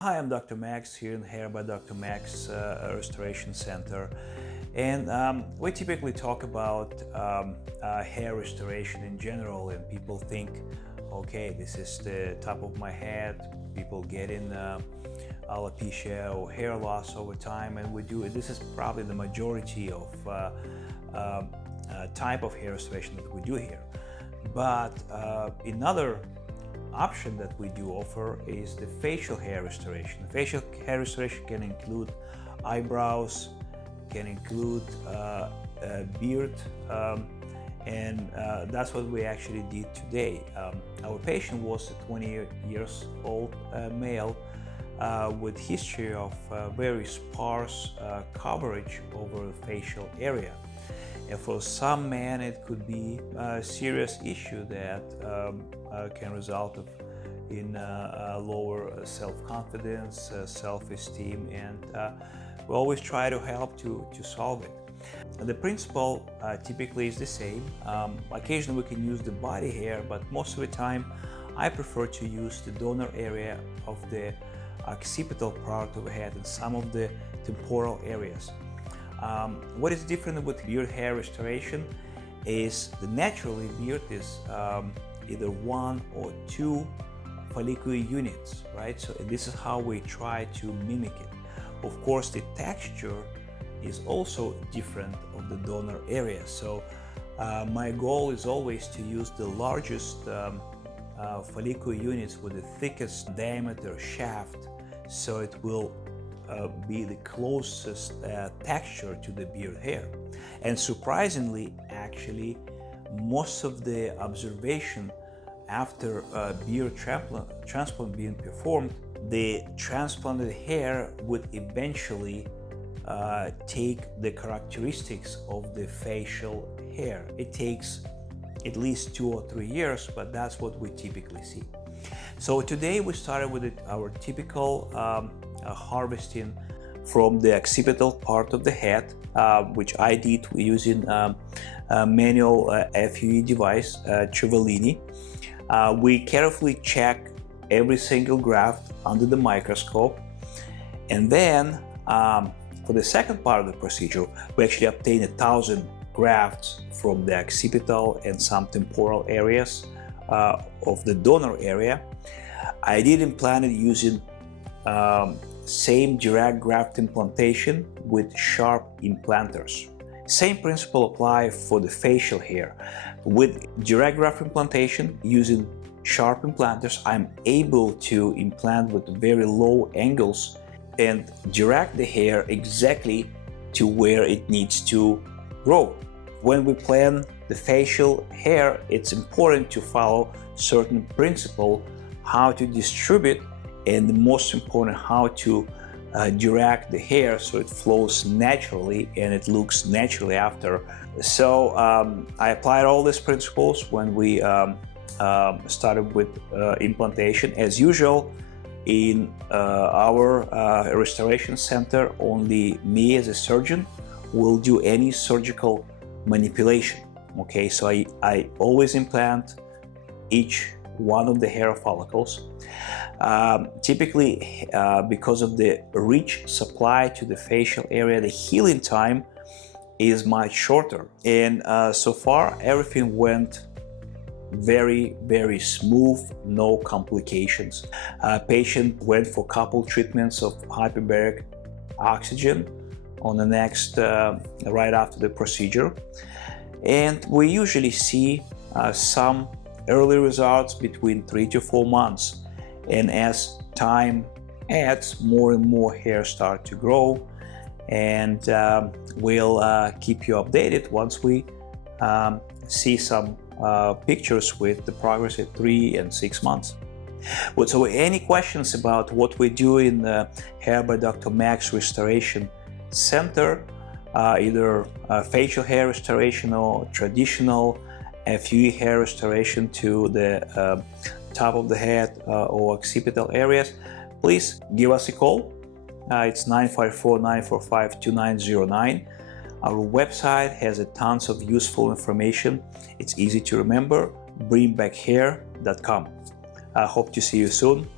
Hi, I'm Dr. Max here in Hair by Dr. Max Restoration Center, and we typically talk about hair restoration in general, and people think, okay, this is the top of my head, people get in alopecia or hair loss over time, and we do it. This is probably the majority of type of hair restoration that we do here. But another option that we do offer is the facial hair restoration. Facial hair restoration can include eyebrows, can include beard, and that's what we actually did today. Our patient was a 20 years old male with history of very sparse coverage over the facial area. And for some men, it could be a serious issue that can result in lower self-confidence, self-esteem, and we always try to help to solve it. The principle typically is the same. Occasionally we can use the body hair, but most of the time I prefer to use the donor area of the occipital part of the head and some of the temporal areas. What is different with beard hair restoration is the naturally beard is either one or two follicular units, right? So this is how we try to mimic it. Of course, the texture is also different of the donor area. So my goal is always to use the largest follicular units with the thickest diameter shaft, so it will be the closest texture to the beard hair. And surprisingly, actually, most of the observation after beard transplant being performed, the transplanted hair would eventually take the characteristics of the facial hair. It takes at least 2 or 3 years, but that's what we typically see. So today we started with our typical harvesting from the occipital part of the head, which I did using a manual FUE device, Trivellini. We carefully check every single graft under the microscope, and then for the second part of the procedure, we actually obtain 1,000 grafts from the occipital and some temporal areas of the donor area. I did implant it using same direct graft implantation with sharp implanters. Same principle apply for the facial hair. With direct graft implantation using sharp implanters, I'm able to implant with very low angles and direct the hair exactly to where it needs to grow. When we plan the facial hair, it's important to follow certain principle how to distribute, and the most important, how to direct the hair so it flows naturally and it looks naturally after. So I applied all these principles when we started with implantation. As usual, in our restoration center, only me as a surgeon will do any surgical manipulation. Okay, so I always implant each one of the hair follicles. Typically, because of the rich supply to the facial area, the healing time is much shorter. And so far, everything went very smooth, no complications. Patient went for a couple treatments of hyperbaric oxygen on the next, right after the procedure. And we usually see some early results between 3 to 4 months. And as time adds, more and more hair start to grow, and we'll keep you updated once we see some pictures with the progress at 3 and 6 months. So any questions about what we do in the Hair by Dr. Max Restoration Center, either facial hair restoration or traditional FUE hair restoration to the top of the head or occipital areas, please give us a call. It's 954-945-2909. Our website has tons of useful information. It's easy to remember, bringbackhair.com. I hope to see you soon.